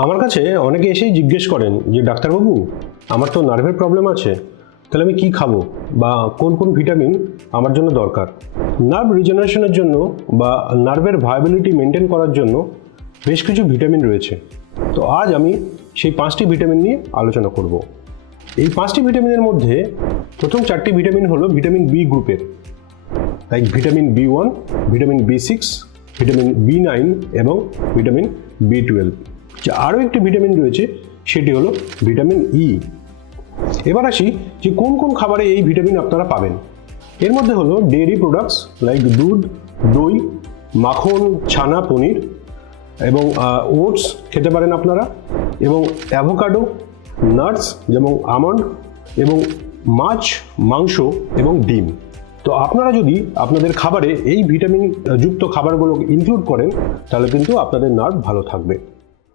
আমার কাছে অনেকে এসেই জিজ্ঞেস করেন যে ডাক্তারবাবু, আমার তো নার্ভের প্রবলেম আছে, তাহলে আমি কি খাবো বা কোন কোন ভিটামিন আমার জন্য দরকার। নার্ভ রিজেনারেশনের জন্য বা নার্ভের ভায়াবিলিটি মেনটেন করার জন্য বেশ কিছু ভিটামিন রয়েছে। তো আজ আমি সেই 5টি ভিটামিন নিয়ে আলোচনা করব। এই 5টি ভিটামিনের মধ্যে প্রথম 4টি ভিটামিন হলো ভিটামিন বি গ্রুপের, লাইক ভিটামিন বি1, ভিটামিন বি6, ভিটামিন বি9 এবং ভিটামিন বি12। যে আরও একটি ভিটামিন রয়েছে সেটি হলো ভিটামিন ই। এবার আসি যে কোন কোন খাবারে এই ভিটামিন আপনারা পাবেন। এর মধ্যে হলো ডেয়ারি প্রোডাক্টস লাইক দুধ, দই, মাখন, ছানা, পনির এবং ওটস খেতে পারেন আপনারা, এবং অ্যাভোকাডো, নাটস যেমন আমন্ড, এবং মাছ, মাংস এবং ডিম। তো আপনারা যদি আপনাদের খাবারে এই ভিটামিন যুক্ত খাবারগুলো ইনক্লুড করেন তাহলে কিন্তু আপনাদের নার্ভ ভালো থাকবে।